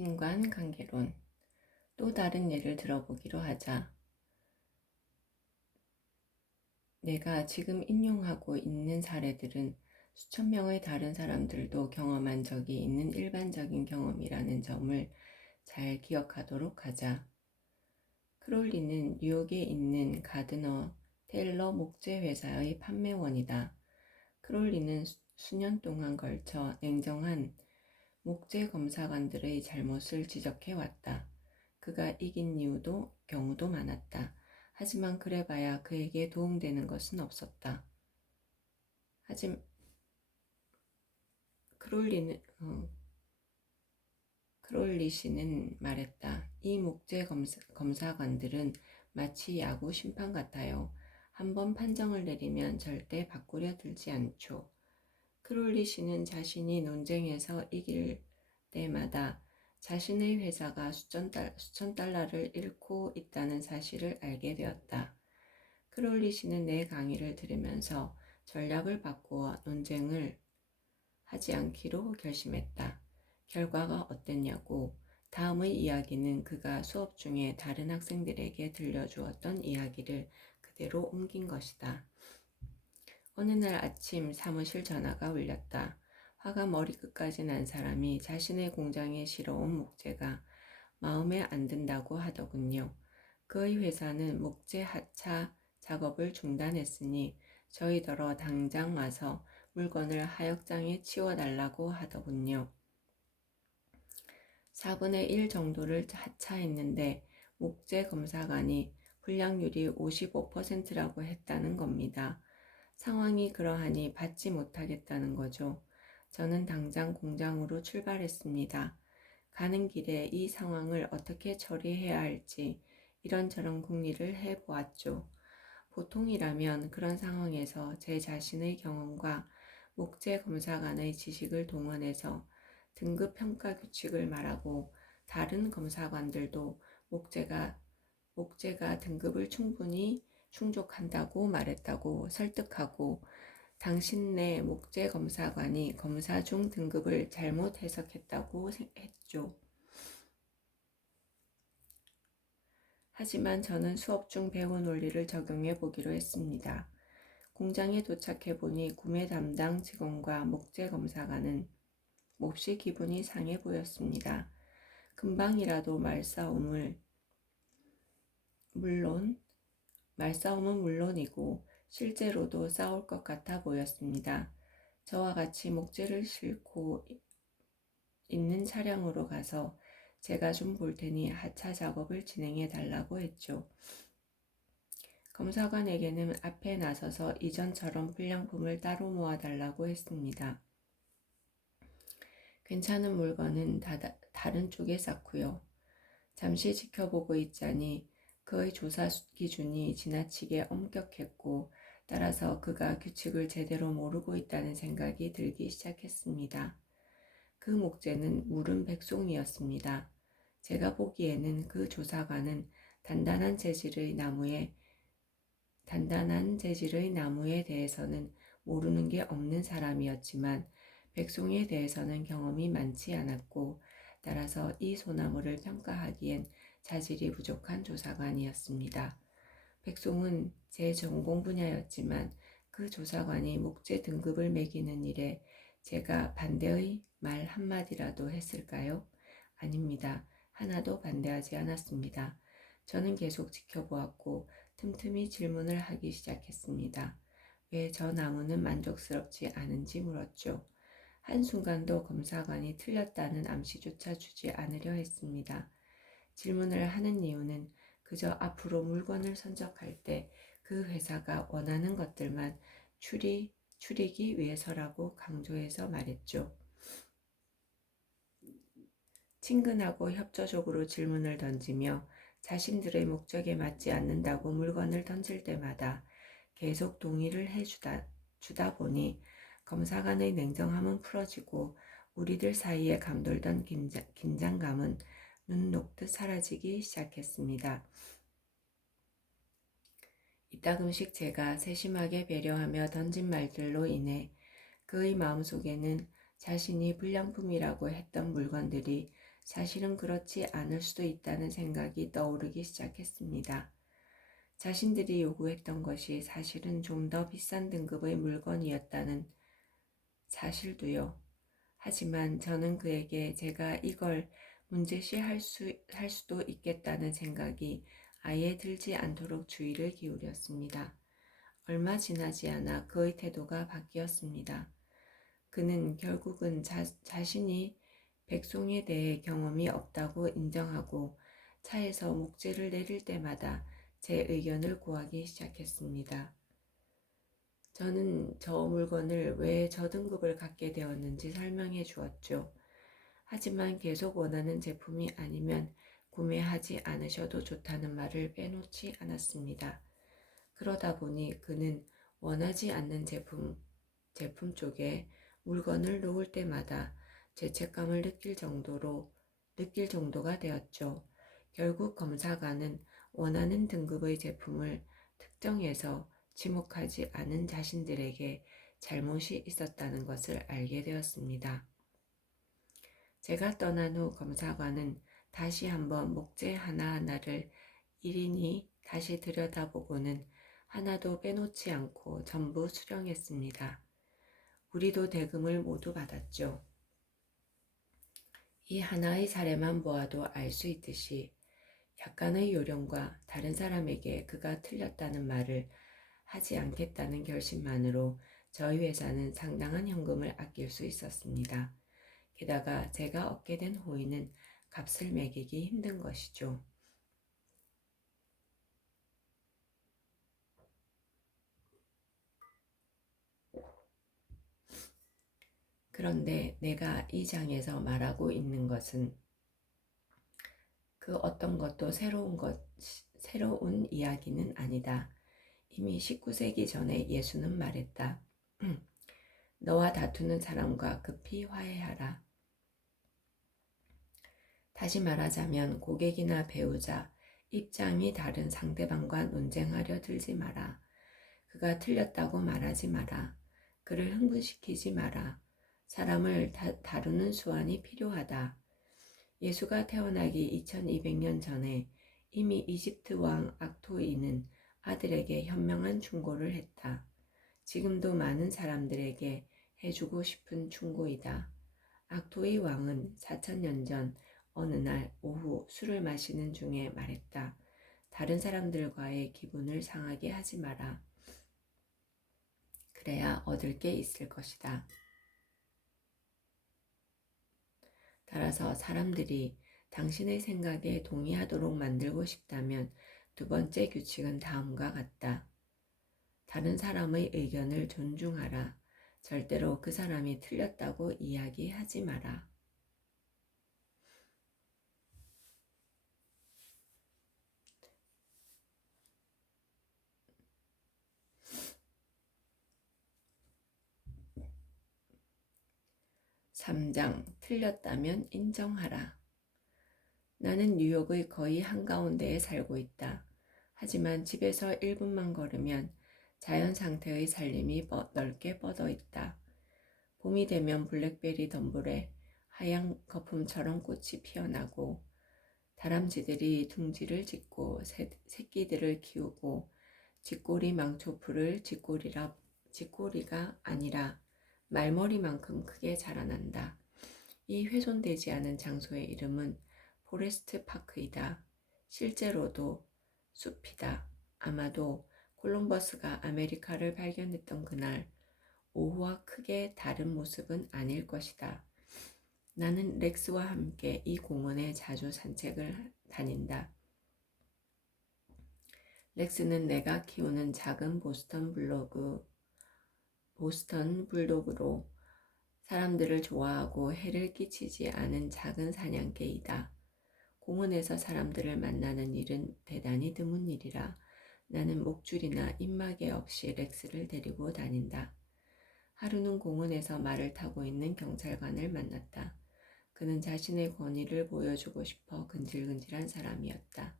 인간관계론. 또 다른 예를 들어보기로 하자. 내가 지금 인용하고 있는 사례들은 수천 명의 다른 사람들도 경험한 적이 있는 일반적인 경험이라는 점을 잘 기억하도록 하자. 크롤리는 뉴욕에 있는 가드너 테일러 목재 회사의 판매원이다. 크롤리는 수년 동안 걸쳐 냉정한 목재 검사관들의 잘못을 지적해왔다. 그가 이긴 경우도 많았다. 하지만 그래봐야 그에게 도움되는 것은 없었다. 하지만 크롤리 씨는 말했다. 이 목재 검사관들은 마치 야구 심판 같아요. 한번 판정을 내리면 절대 바꾸려 들지 않죠. 크롤리 씨는 자신이 논쟁에서 이길 때마다 자신의 회사가 수천 달러를 잃고 있다는 사실을 알게 되었다. 크롤리 씨는 내 강의를 들으면서 전략을 바꾸어 논쟁을 하지 않기로 결심했다. 결과가 어땠냐고. 다음의 이야기는 그가 수업 중에 다른 학생들에게 들려주었던 이야기를 그대로 옮긴 것이다. 어느 날 아침 사무실 전화가 울렸다. 화가 머리끝까지 난 사람이 자신의 공장에 실어온 목재가 마음에 안 든다고 하더군요. 그의 회사는 목재 하차 작업을 중단했으니 저희더러 당장 와서 물건을 하역장에 치워달라고 하더군요. 4분의 1 정도를 하차했는데 목재 검사관이 불량률이 55%라고 했다는 겁니다. 상황이 그러하니 받지 못하겠다는 거죠. 저는 당장 공장으로 출발했습니다. 가는 길에 이 상황을 어떻게 처리해야 할지 이런저런 궁리를 해보았죠. 보통이라면 그런 상황에서 제 자신의 경험과 목재 검사관의 지식을 동원해서 등급 평가 규칙을 말하고 다른 검사관들도 목재가 등급을 충분히 충족한다고 말했다고 설득하고 당신네 목재 검사관이 검사 중 등급을 잘못 해석했다고 했죠. 하지만 저는 수업 중 배운 원리를 적용해 보기로 했습니다. 공장에 도착해 보니 구매 담당 직원과 목재 검사관은 몹시 기분이 상해 보였습니다. 금방이라도 말싸움은 물론이고 실제로도 싸울 것 같아 보였습니다. 저와 같이 목재를 싣고 있는 차량으로 가서 제가 좀 볼 테니 하차 작업을 진행해 달라고 했죠. 검사관에게는 앞에 나서서 이전처럼 불량품을 따로 모아 달라고 했습니다. 괜찮은 물건은 다른 쪽에 쌓고요. 잠시 지켜보고 있자니 그의 조사 기준이 지나치게 엄격했고 따라서 그가 규칙을 제대로 모르고 있다는 생각이 들기 시작했습니다. 그 목재는 무른 백송이었습니다. 제가 보기에는 그 조사관은 단단한 재질의 나무에 대해서는 모르는 게 없는 사람이었지만 백송에 대해서는 경험이 많지 않았고 따라서 이 소나무를 평가하기엔 자질이 부족한 조사관이었습니다. 백송은 제 전공 분야였지만 그 조사관이 목재 등급을 매기는 일에 제가 반대의 말 한마디라도 했을까요? 아닙니다. 하나도 반대하지 않았습니다. 저는 계속 지켜보았고 틈틈이 질문을 하기 시작했습니다. 왜 저 나무는 만족스럽지 않은지 물었죠. 한순간도 검사관이 틀렸다는 암시조차 주지 않으려 했습니다. 질문을 하는 이유는 그저 앞으로 물건을 선적할 때 그 회사가 원하는 것들만 추리기 위해서라고 강조해서 말했죠. 친근하고 협조적으로 질문을 던지며 자신들의 목적에 맞지 않는다고 물건을 던질 때마다 계속 동의를 주다 보니 검사관의 냉정함은 풀어지고 우리들 사이에 감돌던 긴장감은 눈 녹듯 사라지기 시작했습니다. 이따금씩 제가 세심하게 배려하며 던진 말들로 인해 그의 마음속에는 자신이 불량품이라고 했던 물건들이 사실은 그렇지 않을 수도 있다는 생각이 떠오르기 시작했습니다. 자신들이 요구했던 것이 사실은 좀 더 비싼 등급의 물건이었다는 사실도요. 하지만 저는 그에게 제가 이걸 문제시할 수도 있겠다는 생각이 아예 들지 않도록 주의를 기울였습니다. 얼마 지나지 않아 그의 태도가 바뀌었습니다. 그는 결국은 자신이 백송에 대해 경험이 없다고 인정하고 차에서 목재를 내릴 때마다 제 의견을 구하기 시작했습니다. 저는 저 물건을 왜 저등급을 갖게 되었는지 설명해 주었죠. 하지만 계속 원하는 제품이 아니면 구매하지 않으셔도 좋다는 말을 빼놓지 않았습니다. 그러다 보니 그는 원하지 않는 제품 쪽에 물건을 놓을 때마다 죄책감을 느낄 정도가 되었죠. 결국 검사관은 원하는 등급의 제품을 특정해서 지목하지 않은 자신들에게 잘못이 있었다는 것을 알게 되었습니다. 제가 떠난 후 검사관은 다시 한번 목재 하나하나를 일일이 다시 들여다보고는 하나도 빼놓지 않고 전부 수령했습니다. 우리도 대금을 모두 받았죠. 이 하나의 사례만 보아도 알 수 있듯이 약간의 요령과 다른 사람에게 그가 틀렸다는 말을 하지 않겠다는 결심만으로 저희 회사는 상당한 현금을 아낄 수 있었습니다. 게다가 제가 얻게 된 호의는 값을 매기기 힘든 것이죠. 그런데 내가 이 장에서 말하고 있는 것은 그 어떤 것도 새로운 이야기는 아니다. 이미 19세기 전에 예수는 말했다. 너와 다투는 사람과 급히 화해하라. 다시 말하자면 고객이나 배우자, 입장이 다른 상대방과 논쟁하려 들지 마라. 그가 틀렸다고 말하지 마라. 그를 흥분시키지 마라. 사람을 다루는 수완이 필요하다. 예수가 태어나기 2200년 전에 이미 이집트 왕 악토이는 아들에게 현명한 충고를 했다. 지금도 많은 사람들에게 해주고 싶은 충고이다. 악토이 왕은 4000년 전 어느 날 오후 술을 마시는 중에 말했다. 다른 사람들과의 기분을 상하게 하지 마라. 그래야 얻을 게 있을 것이다. 따라서 사람들이 당신의 생각에 동의하도록 만들고 싶다면 두 번째 규칙은 다음과 같다. 다른 사람의 의견을 존중하라. 절대로 그 사람이 틀렸다고 이야기하지 마라. (3장) 틀렸다면 인정하라. 나는 뉴욕의 거의 한가운데에 살고 있다. 하지만 집에서 1분만 걸으면 자연 상태의 산림이 넓게 뻗어 있다. 봄이 되면 블랙베리 덤불에 하얀 거품처럼 꽃이 피어나고 다람쥐들이 둥지를 짓고 새끼들을 키우고 쥐꼬리 망초풀을 쥐꼬리가 아니라 말머리만큼 크게 자라난다. 이 훼손되지 않은 장소의 이름은 포레스트 파크이다. 실제로도 숲이다. 아마도 콜럼버스가 아메리카를 발견했던 그날 오후와 크게 다른 모습은 아닐 것이다. 나는 렉스와 함께 이 공원에 자주 산책을 다닌다. 렉스는 내가 키우는 작은 보스턴 불독으로 사람들을 좋아하고 해를 끼치지 않은 작은 사냥개이다. 공원에서 사람들을 만나는 일은 대단히 드문 일이라 나는 목줄이나 입마개 없이 렉스를 데리고 다닌다. 하루는 공원에서 말을 타고 있는 경찰관을 만났다. 그는 자신의 권위를 보여주고 싶어 근질근질한 사람이었다.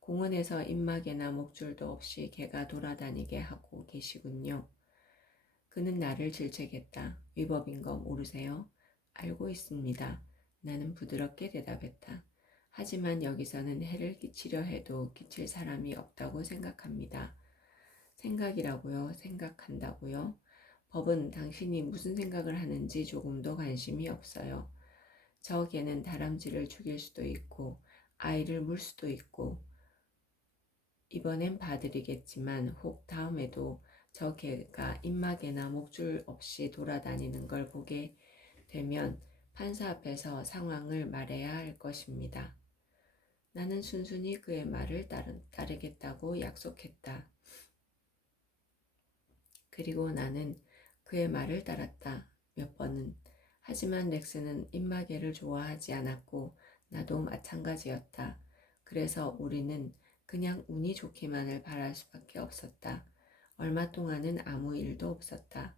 공원에서 입마개나 목줄도 없이 개가 돌아다니게 하고 계시군요. 그는 나를 질책했다. 위법인 거 모르세요? 알고 있습니다. 나는 부드럽게 대답했다. 하지만 여기서는 해를 끼치려 해도 끼칠 사람이 없다고 생각합니다. 생각이라고요? 생각한다고요? 법은 당신이 무슨 생각을 하는지 조금도 관심이 없어요. 저 개는 다람쥐를 죽일 수도 있고 아이를 물 수도 있고 이번엔 봐드리겠지만 혹 다음에도 저 개가 입마개나 목줄 없이 돌아다니는 걸 보게 되면 판사 앞에서 상황을 말해야 할 것입니다. 나는 순순히 그의 말을 따르겠다고 약속했다. 그리고 나는 그의 말을 따랐다. 몇 번은. 하지만 렉스는 입마개를 좋아하지 않았고 나도 마찬가지였다. 그래서 우리는 그냥 운이 좋기만을 바랄 수밖에 없었다. 얼마 동안은 아무 일도 없었다.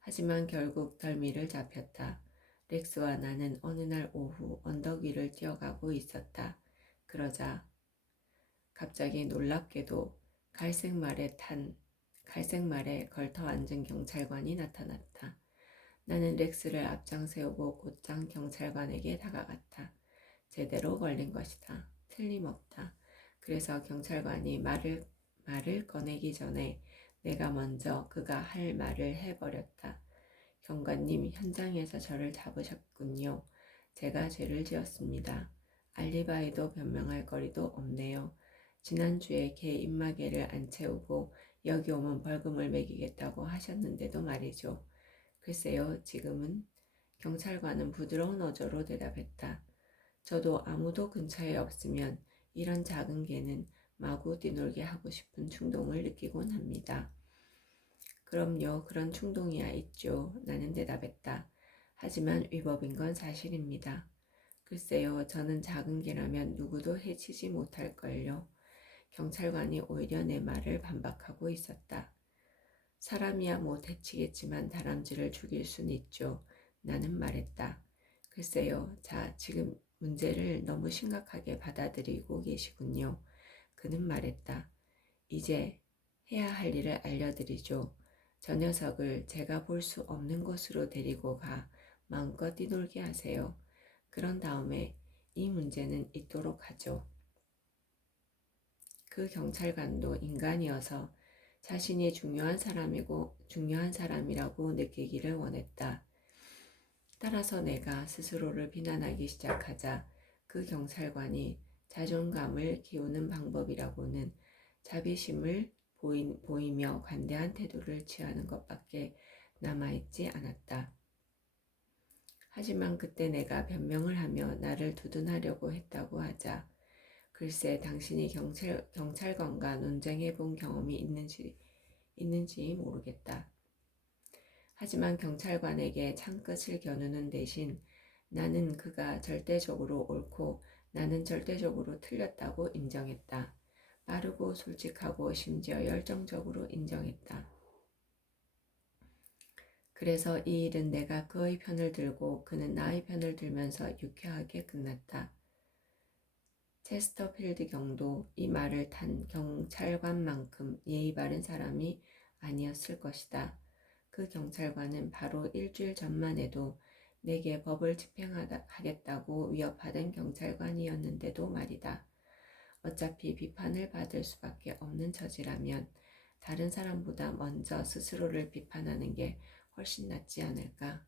하지만 결국 덜미를 잡혔다. 렉스와 나는 어느 날 오후 언덕 위를 뛰어가고 있었다. 그러자 갑자기 놀랍게도 갈색 말에 걸터 앉은 경찰관이 나타났다. 나는 렉스를 앞장 세우고 곧장 경찰관에게 다가갔다. 제대로 걸린 것이다. 틀림없다. 그래서 경찰관이 말을 꺼내기 전에 내가 먼저 그가 할 말을 해버렸다. 경관님, 현장에서 저를 잡으셨군요. 제가 죄를 지었습니다. 알리바이도 변명할 거리도 없네요. 지난주에 개 입마개를 안 채우고 여기 오면 벌금을 매기겠다고 하셨는데도 말이죠. 글쎄요, 지금은? 경찰관은 부드러운 어조로 대답했다. 저도 아무도 근처에 없으면 이런 작은 개는 마구 뛰놀게 하고 싶은 충동을 느끼곤 합니다. 그럼요, 그런 충동이야 있죠. 나는 대답했다. 하지만 위법인 건 사실입니다. 글쎄요, 저는 작은 개라면 누구도 해치지 못할걸요. 경찰관이 오히려 내 말을 반박하고 있었다. 사람이야 못 해치겠지만 다람쥐를 죽일 순 있죠. 나는 말했다. 글쎄요, 자, 지금 문제를 너무 심각하게 받아들이고 계시군요. 그는 말했다. 이제 해야 할 일을 알려드리죠. 저 녀석을 제가 볼 수 없는 곳으로 데리고 가 마음껏 뛰놀게 하세요. 그런 다음에 이 문제는 있도록 하죠. 그 경찰관도 인간이어서 자신이 중요한 사람이라고 느끼기를 원했다. 따라서 내가 스스로를 비난하기 시작하자 그 경찰관이 자존감을 키우는 방법이라고는 자비심을 보이며 관대한 태도를 취하는 것밖에 남아있지 않았다. 하지만 그때 내가 변명을 하며 나를 두둔하려고 했다고 하자 글쎄 당신이 경찰관과 논쟁해 본 경험이 있는지 모르겠다. 하지만 경찰관에게 창끝을 겨누는 대신 나는 그가 절대적으로 옳고 나는 절대적으로 틀렸다고 인정했다. 빠르고 솔직하고 심지어 열정적으로 인정했다. 그래서 이 일은 내가 그의 편을 들고 그는 나의 편을 들면서 유쾌하게 끝났다. 체스터필드 경도 이 말을 탄 경찰관만큼 예의 바른 사람이 아니었을 것이다. 그 경찰관은 바로 일주일 전만 해도 내게 법을 집행하겠다고 위협하던 경찰관이었는데도 말이다. 어차피 비판을 받을 수밖에 없는 처지라면 다른 사람보다 먼저 스스로를 비판하는 게 훨씬 낫지 않을까?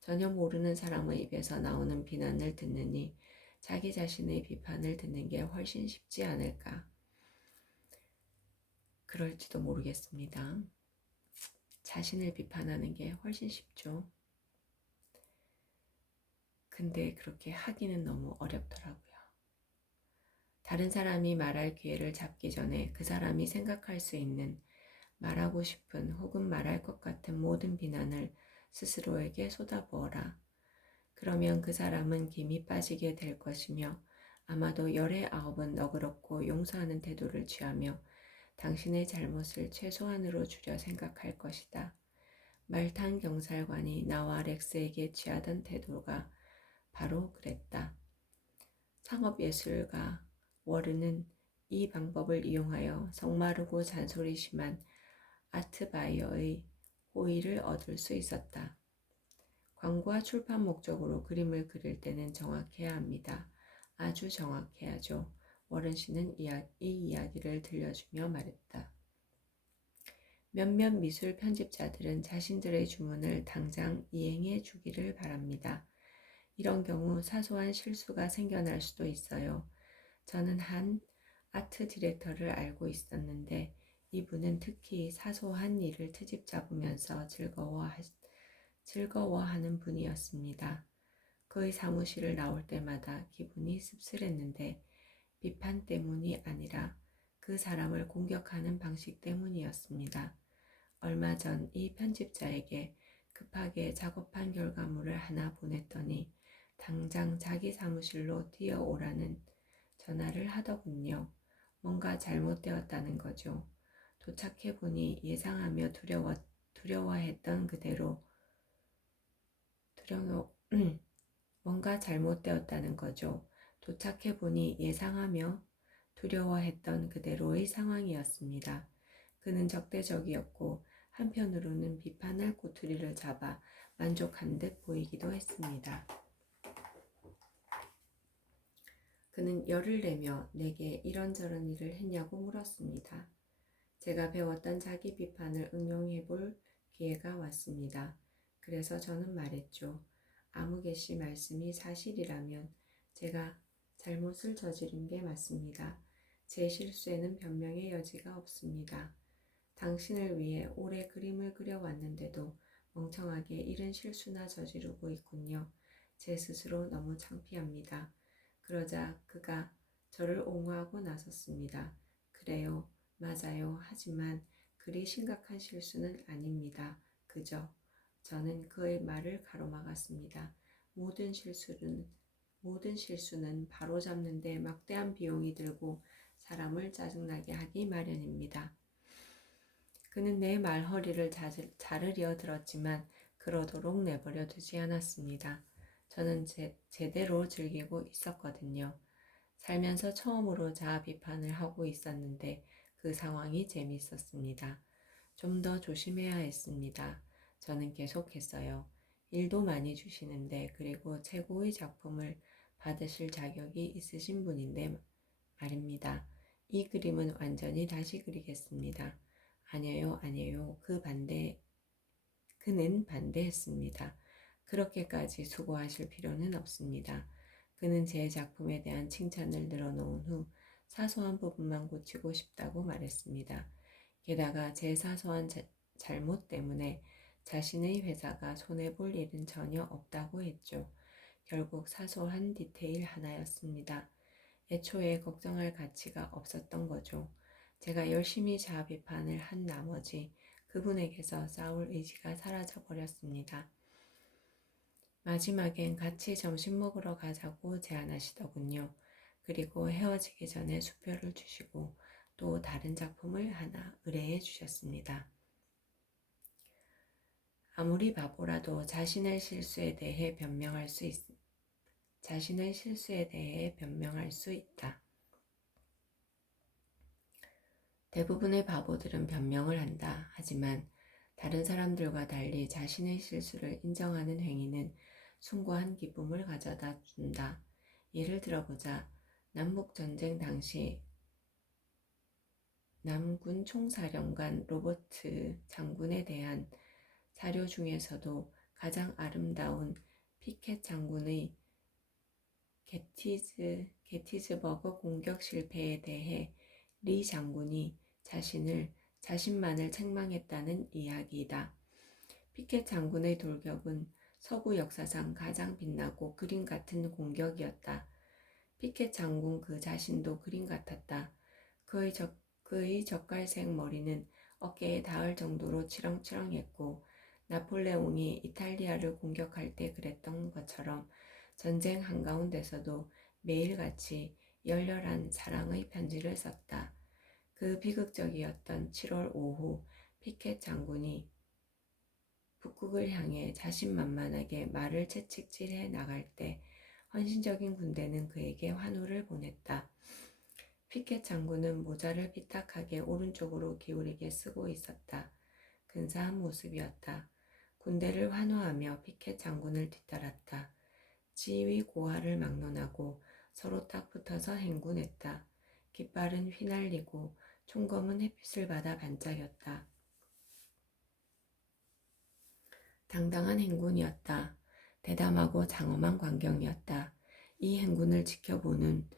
전혀 모르는 사람의 입에서 나오는 비난을 듣느니 자기 자신의 비판을 듣는 게 훨씬 쉽지 않을까? 그럴지도 모르겠습니다. 자신을 비판하는 게 훨씬 쉽죠. 근데 그렇게 하기는 너무 어렵더라고요. 다른 사람이 말할 기회를 잡기 전에 그 사람이 생각할 수 있는 말하고 싶은 혹은 말할 것 같은 모든 비난을 스스로에게 쏟아부어라. 그러면 그 사람은 김이 빠지게 될 것이며 아마도 열의 아홉은 너그럽고 용서하는 태도를 취하며 당신의 잘못을 최소한으로 줄여 생각할 것이다. 말탄 경찰관이 나와 렉스에게 취하던 태도가 바로 그랬다. 상업예술가 워른은 이 방법을 이용하여 성마르고 잔소리 심한 아트바이어의 호의를 얻을 수 있었다. 광고와 출판 목적으로 그림을 그릴 때는 정확해야 합니다. 아주 정확해야죠. 워런 씨는 이 이야기를 들려주며 말했다. 몇몇 미술 편집자들은 자신들의 주문을 당장 이행해 주기를 바랍니다. 이런 경우 사소한 실수가 생겨날 수도 있어요. 저는 한 아트 디렉터를 알고 있었는데 이분은 특히 사소한 일을 트집 잡으면서 즐거워하는 분이었습니다. 그의 사무실을 나올 때마다 기분이 씁쓸했는데 비판 때문이 아니라 그 사람을 공격하는 방식 때문이었습니다. 얼마 전 이 편집자에게 급하게 작업한 결과물을 하나 보냈더니 당장 자기 사무실로 뛰어오라는 전화를 하더군요. 뭔가 잘못되었다는 거죠. 도착해보니 예상하며 두려워했던 그대로 뭔가 잘못되었다는 거죠. 도착해보니 예상하며 두려워했던 그대로의 상황이었습니다. 그는 적대적이었고 한편으로는 비판할 꼬투리를 잡아 만족한 듯 보이기도 했습니다. 그는 열을 내며 내게 이런저런 일을 했냐고 물었습니다. 제가 배웠던 자기 비판을 응용해 볼 기회가 왔습니다. 그래서 저는 말했죠. 아무개 씨 말씀이 사실이라면 제가 잘못을 저지른 게 맞습니다. 제 실수에는 변명의 여지가 없습니다. 당신을 위해 오래 그림을 그려왔는데도 멍청하게 이런 실수나 저지르고 있군요. 제 스스로 너무 창피합니다. 그러자 그가 저를 옹호하고 나섰습니다. 그래요, 맞아요. 하지만 그리 심각한 실수는 아닙니다. 그저 저는 그의 말을 가로막았습니다. 모든 실수는 바로잡는 데 막대한 비용이 들고 사람을 짜증나게 하기 마련입니다. 그는 내 말허리를 자르려 들었지만 그러도록 내버려 두지 않았습니다. 저는 제대로 즐기고 있었거든요. 살면서 처음으로 자아 비판을 하고 있었는데 그 상황이 재미있었습니다. 좀 더 조심해야 했습니다. 저는 계속했어요. 일도 많이 주시는데 그리고 최고의 작품을 받으실 자격이 있으신 분인데 말입니다. 이 그림은 완전히 다시 그리겠습니다. 아니에요. 그는 반대했습니다. 그렇게까지 수고하실 필요는 없습니다. 그는 제 작품에 대한 칭찬을 늘어놓은 후 사소한 부분만 고치고 싶다고 말했습니다. 게다가 제 사소한 잘못 때문에 자신의 회사가 손해볼 일은 전혀 없다고 했죠. 결국 사소한 디테일 하나였습니다. 애초에 걱정할 가치가 없었던 거죠. 제가 열심히 자아 비판을 한 나머지 그분에게서 싸울 의지가 사라져 버렸습니다. 마지막엔 같이 점심 먹으러 가자고 제안하시더군요. 그리고 헤어지기 전에 수표를 주시고 또 다른 작품을 하나 의뢰해 주셨습니다. 아무리 바보라도 자신의 실수에 대해 변명할 수 있다. 대부분의 바보들은 변명을 한다. 하지만 다른 사람들과 달리 자신의 실수를 인정하는 행위는 숭고한 기쁨을 가져다 준다. 예를 들어보자. 남북전쟁 당시 남군 총사령관 로버트 장군에 대한 사료 중에서도 가장 아름다운 피켓 장군의 게티즈버그 공격 실패에 대해 리 장군이 자신만을 책망했다는 이야기이다. 피켓 장군의 돌격은 서구 역사상 가장 빛나고 그림 같은 공격이었다. 피켓 장군 그 자신도 그림 같았다. 그의 젓갈색 머리는 어깨에 닿을 정도로 치렁치렁했고 나폴레옹이 이탈리아를 공격할 때 그랬던 것처럼 전쟁 한가운데서도 매일같이 열렬한 사랑의 편지를 썼다. 그 비극적이었던 7월 오후 피켓 장군이 북극을 향해 자신만만하게 말을 채찍질해 나갈 때 헌신적인 군대는 그에게 환호를 보냈다. 피켓 장군은 모자를 삐딱하게 오른쪽으로 기울이게 쓰고 있었다. 근사한 모습이었다. 군대를 환호하며 피켓 장군을 뒤따랐다. 지휘 고하를 막론하고 서로 딱 붙어서 행군했다. 깃발은 휘날리고 총검은 햇빛을 받아 반짝였다. 당당한 행군이었다. 대담하고 장엄한 광경이었다. 이 행군을 지켜보는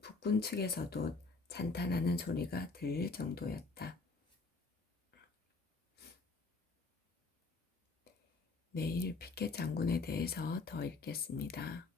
북군 측에서도 찬탄하는 소리가 들릴 정도였다. 내일 피켓 장군에 대해서 더 읽겠습니다.